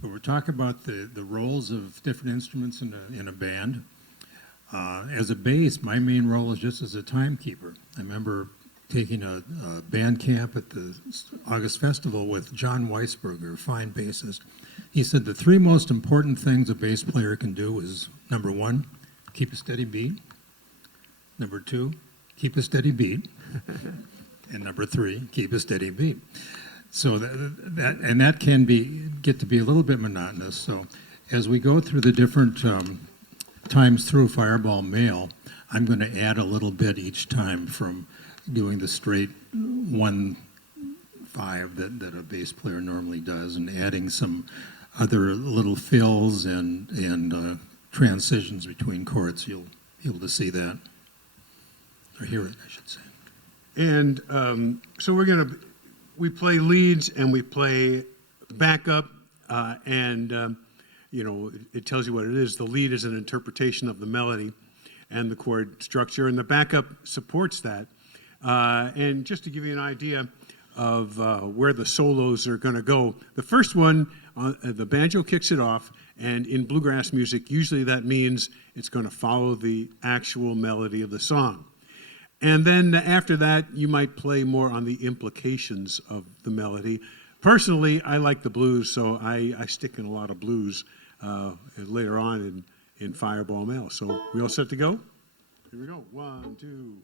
but we're talking about the roles of different instruments in a band. As a bass, my main role is just as a timekeeper. I remember taking a band camp at the August Festival with John Weisberger, a fine bassist. He said the three most important things a bass player can do is, number one, keep a steady beat. Number two, keep a steady beat. And number three, keep a steady beat. So that can get to be a little bit monotonous. So as we go through the different times through Fireball Male, I'm going to add a little bit each time from doing the straight 1-5 that a bass player normally does, and adding some other little fills and transitions between chords. You'll be able to see that, or hear it, I should say. And so we play leads and we play backup, and it tells you what it is. The lead is an interpretation of the melody and the chord structure, and the backup supports that. And just to give you an idea of where the solos are going to go, the first one, the banjo kicks it off, and in bluegrass music, usually that means it's going to follow the actual melody of the song. And then after that, you might play more on the implications of the melody. Personally, I like the blues, so I stick in a lot of blues later on in Fireball Male. So we all set to go? Here we go. 1, 2.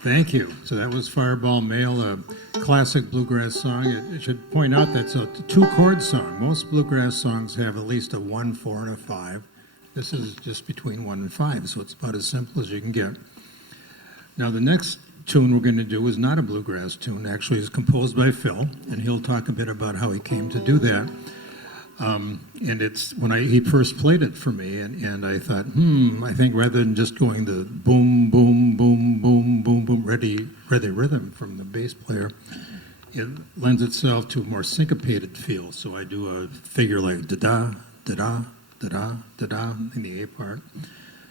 Thank you. So that was Fireball Male, a classic bluegrass song. It should point out that's a two-chord song. Most bluegrass songs have at least a 1, 4, and a 5. This is just between 1 and 5, so it's about as simple as you can get. Now the next tune we're going to do is not a bluegrass tune. Actually, it's composed by Phil, and he'll talk a bit about how he came to do that. And it's when he first played it for me, and I thought, I think rather than just going the boom, boom, boom, boom, boom, boom, ready rhythm from the bass player, it lends itself to a more syncopated feel. So I do a figure like da-da, da-da, da-da, da-da in the A part.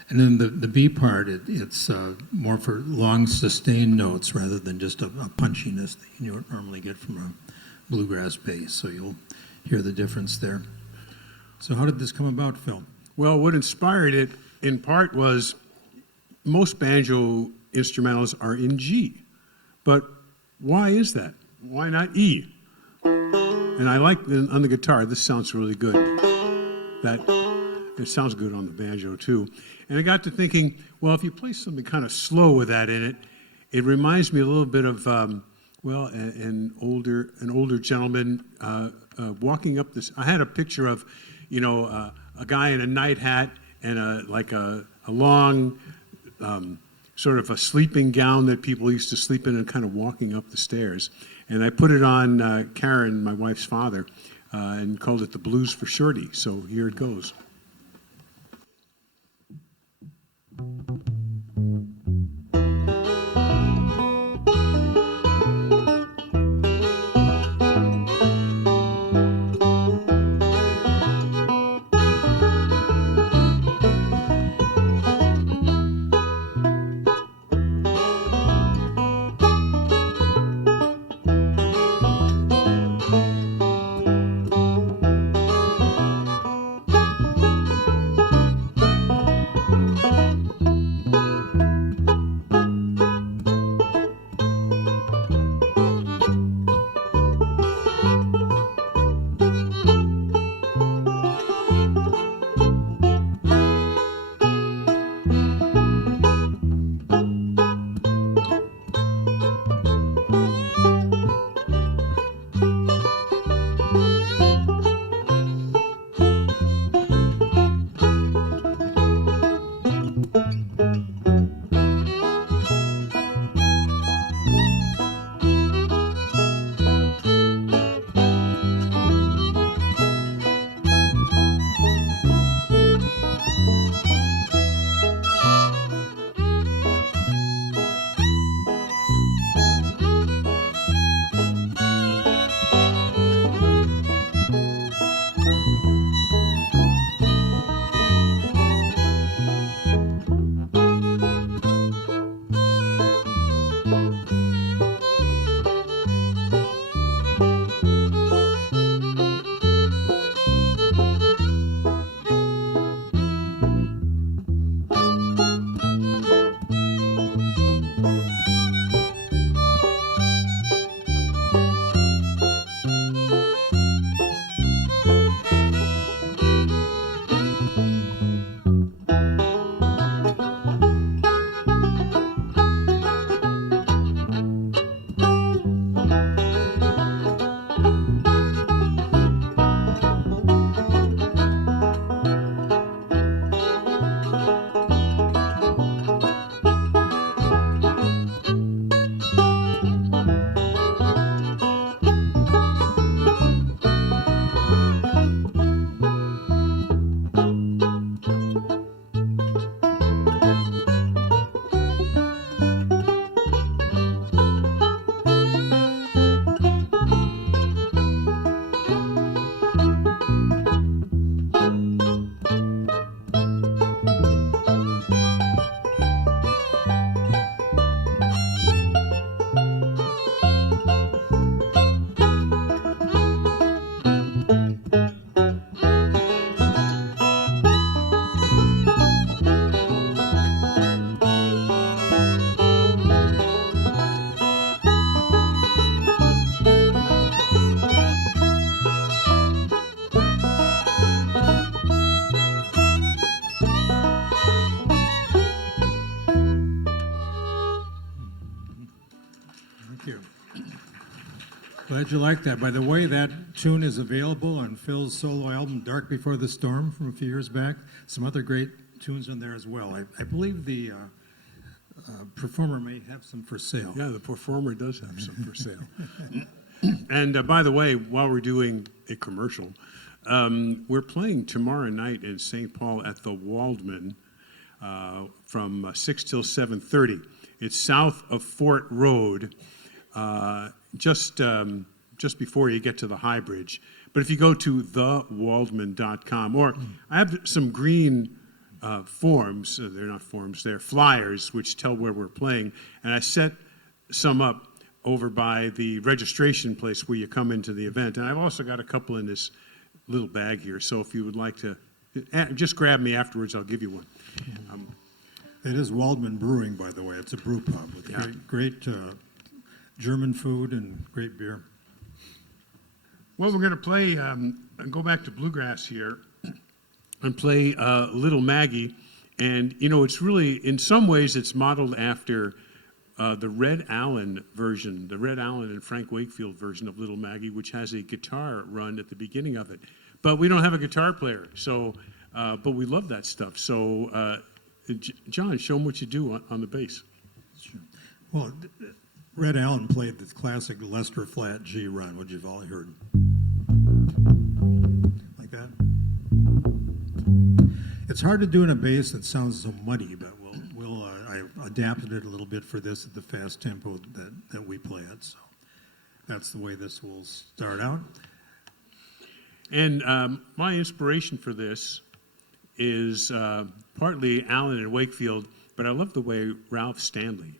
And then the B part, it's more for long sustained notes rather than just a punchiness that you don't normally get from a bluegrass bass. So you'll hear the difference there. So how did this come about, Phil? Well, what inspired it in part was most banjo instrumentals are in G, but why is that? Why not E? And I like on the guitar, this sounds really good. It sounds good on the banjo too. And I got to thinking, well, if you play something kind of slow with that in it, it reminds me a little bit of, an older gentleman walking up this. I had a picture of, a guy in a night hat and a long, sort of a sleeping gown that people used to sleep in and kind of walking up the stairs. And I put it on Karen, my wife's father, and called it The Blues for Shorty. So here it goes. Glad you like that. By the way, that tune is available on Phil's solo album, Dark Before the Storm, from a few years back. Some other great tunes on there as well. I believe the performer may have some for sale. Yeah, the performer does have some for sale. And by the way, while we're doing a commercial, we're playing tomorrow night in St. Paul at the Waldman from 6 till 7:30. It's south of Fort Road, just before you get to the High Bridge. But if you go to thewaldman.com, or I have some green forms, they're not forms, they're flyers, which tell where we're playing. And I set some up over by the registration place where you come into the event. And I've also got a couple in this little bag here. So if you would like to, just grab me afterwards, I'll give you one. It is Waldman Brewing, by the way. It's a brew pub with Yeah. great German food and great beer. Well, we're going to play, go back to bluegrass here and play Little Maggie. And, you know, it's really, in some ways, it's modeled after the Red Allen version, the Red Allen and Frank Wakefield version of Little Maggie, which has a guitar run at the beginning of it. But we don't have a guitar player, so, but we love that stuff. So, John, show them what you do on the bass. Sure. Well, Red Allen played the classic Lester Flat G run, which you've all heard. Like that. It's hard to do in a bass that sounds so muddy, but I adapted it a little bit for this at the fast tempo that we play it. So that's the way this will start out. And my inspiration for this is partly Allen and Wakefield, but I love the way Ralph Stanley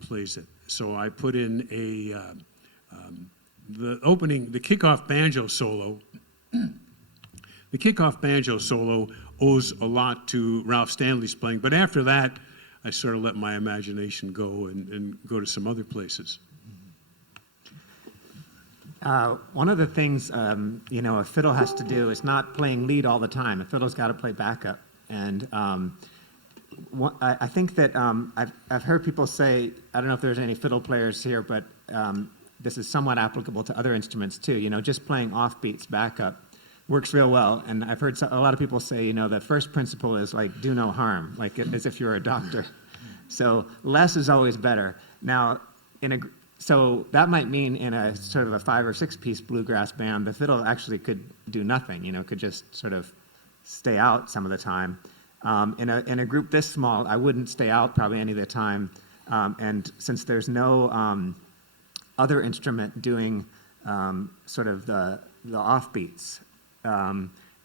plays it. So I put in the kickoff banjo solo. The kickoff banjo solo owes a lot to Ralph Stanley's playing, but after that, I sort of let my imagination go and go to some other places. One of the things, you know, a fiddle has to do is not playing lead all the time. A fiddle's got to play backup. And I think that I've heard people say, I don't know if there's any fiddle players here, but this is somewhat applicable to other instruments too. You know, just playing offbeats backup works real well. And I've heard a lot of people say, you know, the first principle is like do no harm, like as if you're a doctor. So less is always better. Now, so that might mean in a sort of a 5 or 6 piece bluegrass band, the fiddle actually could do nothing, you know, could just sort of stay out some of the time. In a group this small, I wouldn't stay out probably any of the time. And since there's no other instrument doing sort of the offbeats,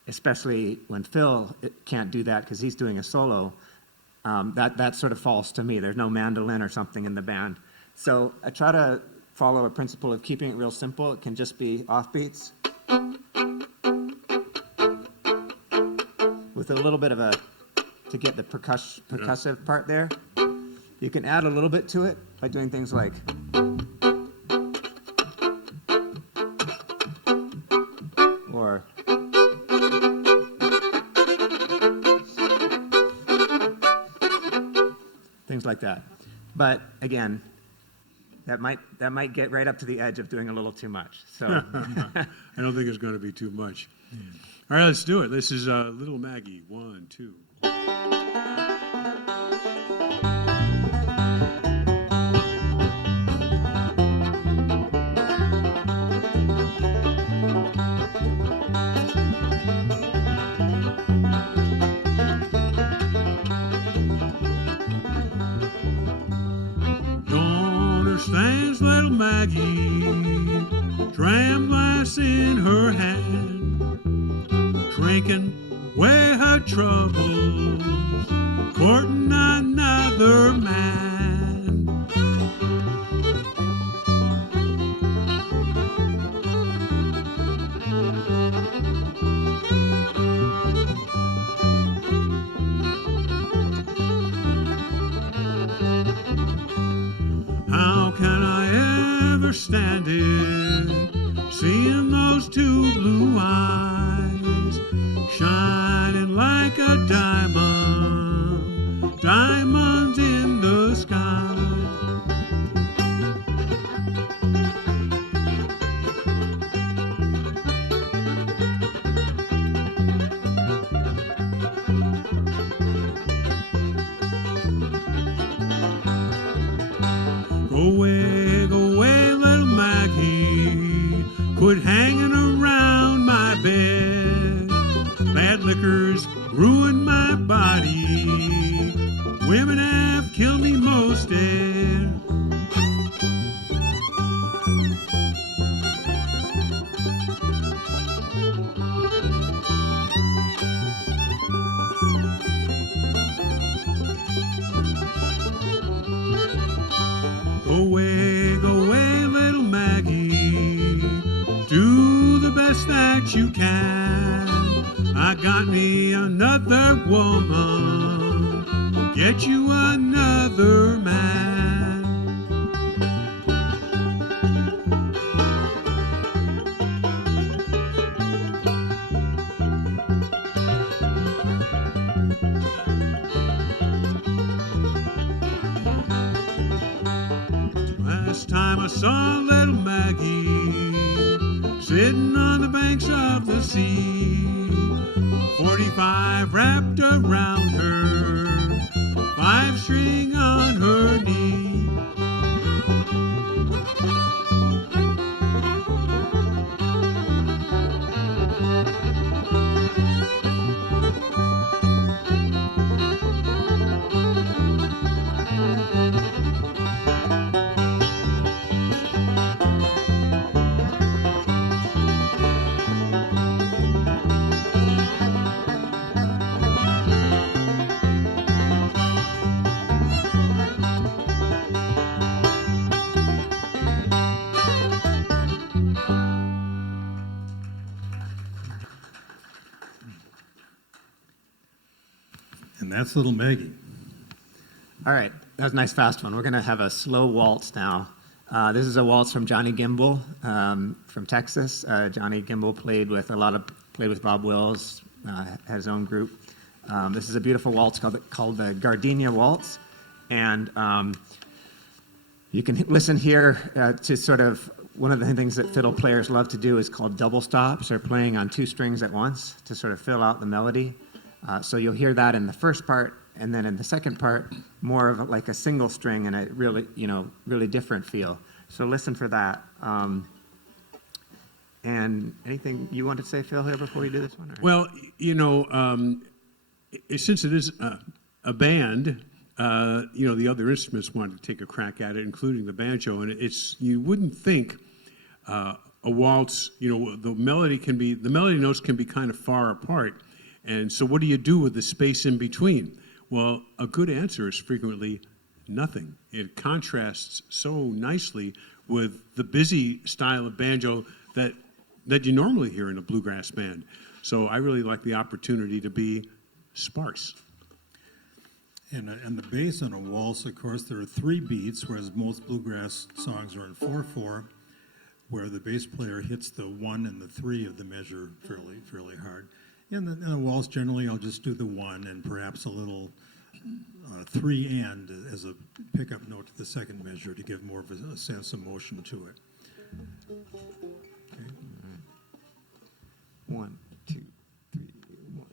especially when Phil can't do that because he's doing a solo, that sort of falls to me. There's no mandolin or something in the band. So I try to follow a principle of keeping it real simple. It can just be offbeats with a little bit of to get the percussive part there. You can add a little bit to it by doing things like or things like that. But again, that might get right up to the edge of doing a little too much. So I don't think it's going to be too much. All right, let's do it. This is Little Maggie. 1, 2. Stands little Maggie, dram glass in her hand, drinking away her troubles, courting another man. How can I ever stand it, seeing those two blue eyes shining like a diamond, diamonds in the sky. Go away, little Maggie, quit hanging around my bed. Bad liquor's ruined my body, women have killed me most dead. that you can. I got me another woman, get you another man. Last time I saw little Maggie sitting on the banks of the sea, 45 wrapped around her, 5-string on her knee. And that's Little Maggie. All right, that was a nice fast one. We're going to have a slow waltz now. This is a waltz from Johnny Gimbel from Texas. Johnny Gimbel played with Bob Wills, had his own group. This is a beautiful waltz called the Gardenia Waltz, and you can listen here to sort of one of the things that fiddle players love to do is called double stops, or playing on 2 strings at once to sort of fill out the melody. So you'll hear that in the first part, and then in the second part, more of like a single string and a really, really different feel. So listen for that. And anything you want to say, Phil, here before you do this one? Or? Well, since it is a band, the other instruments wanted to take a crack at it, including the banjo, and you wouldn't think a waltz, the melody notes can be kind of far apart. And so what do you do with the space in between? Well, a good answer is frequently nothing. It contrasts so nicely with the busy style of banjo that you normally hear in a bluegrass band. So I really like the opportunity to be sparse. And the bass on a waltz, of course, there are 3 beats, whereas most bluegrass songs are in 4/4, where the bass player hits the 1 and the 3 of the measure fairly hard. In the waltz, generally, I'll just do the 1 and perhaps a little 3 and as a pickup note to the second measure to give more of a sense of motion to it. Okay. 1, 2, 3, 1.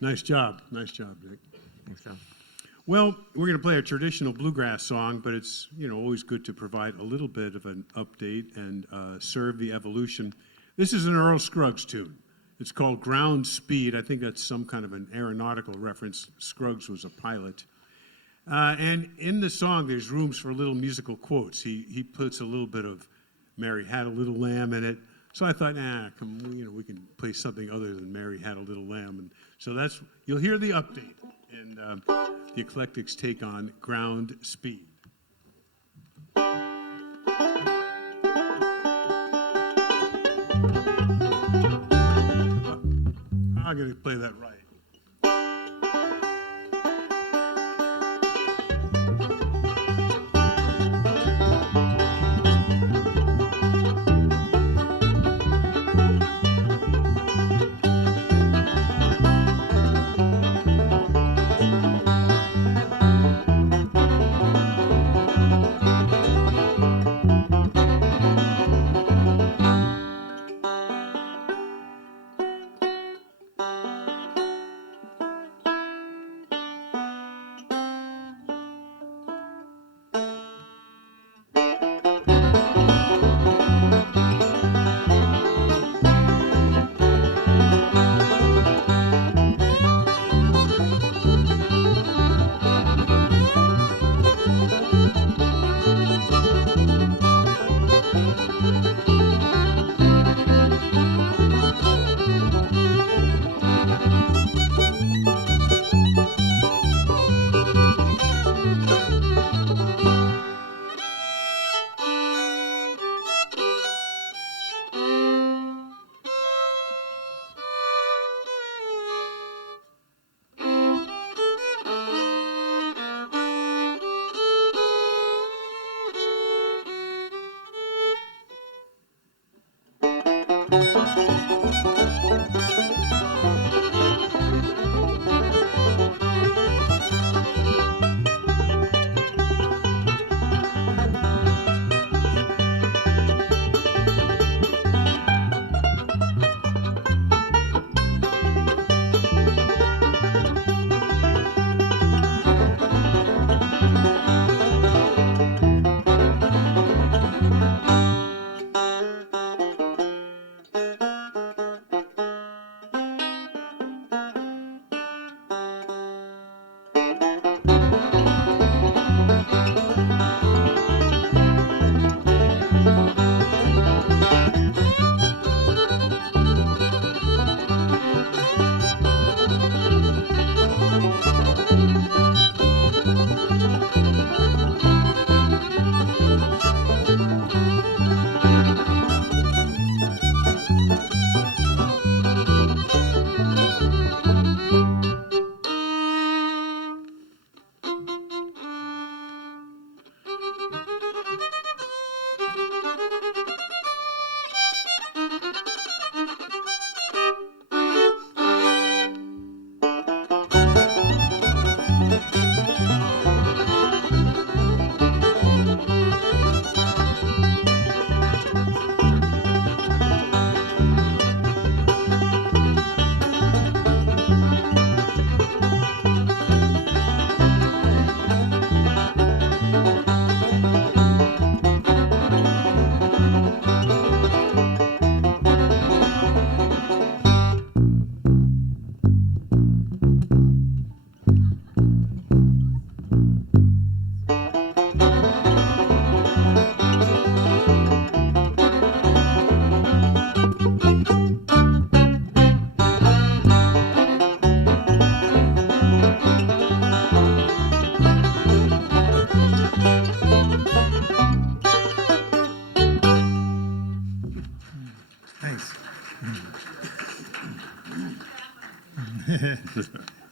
Nice job, Dick. I think so. Well, we're going to play a traditional bluegrass song, but it's always good to provide a little bit of an update and serve the evolution. This is an Earl Scruggs tune. It's called Ground Speed. I think that's some kind of an aeronautical reference. Scruggs was a pilot. And in the song, there's rooms for little musical quotes. He puts a little bit of Mary Had a Little Lamb in it. So I thought, we can play something other than Mary Had a Little Lamb. And so you'll hear the update and the Eclectics take on Ground Speed. I'm going to play that right.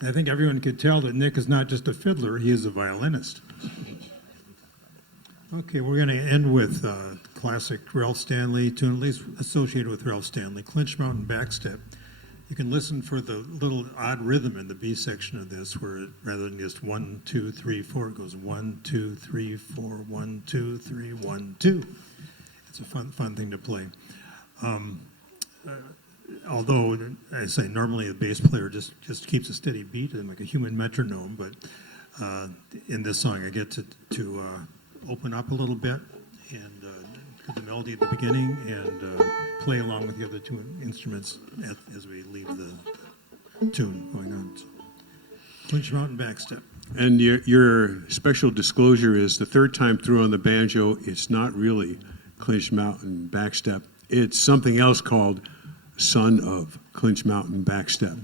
I think everyone could tell that Nick is not just a fiddler, he is a violinist. Okay, we're going to end with classic Ralph Stanley tune, at least associated with Ralph Stanley, Clinch Mountain Backstep. You can listen for the little odd rhythm in the B section of this, where it, rather than just 1, 2, 3, 4, it goes 1, 2, 3, 4, 1, 2, 3, 1, 2. It's a fun thing to play. although I say normally the bass player just keeps a steady beat and like a human metronome, but in this song I get to open up a little bit and do the melody at the beginning and play along with the other two instruments as we leave the tune going on. So, Clinch Mountain Backstep. And your special disclosure is the third time through on the banjo, it's not really Clinch Mountain Backstep. It's something else called Son of Clinch Mountain Backstep.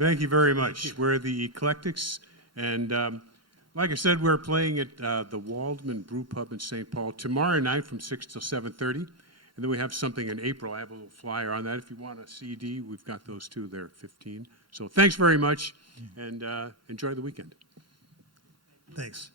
Thank you very much. We're the Eclectics, and like I said, we're playing at the Waldman Brew Pub in St. Paul tomorrow night from 6 till 7:30, and then we have something in April. I have a little flyer on that. If you want a CD, we've got those too. They're 15. So thanks very much, and enjoy the weekend. Thanks.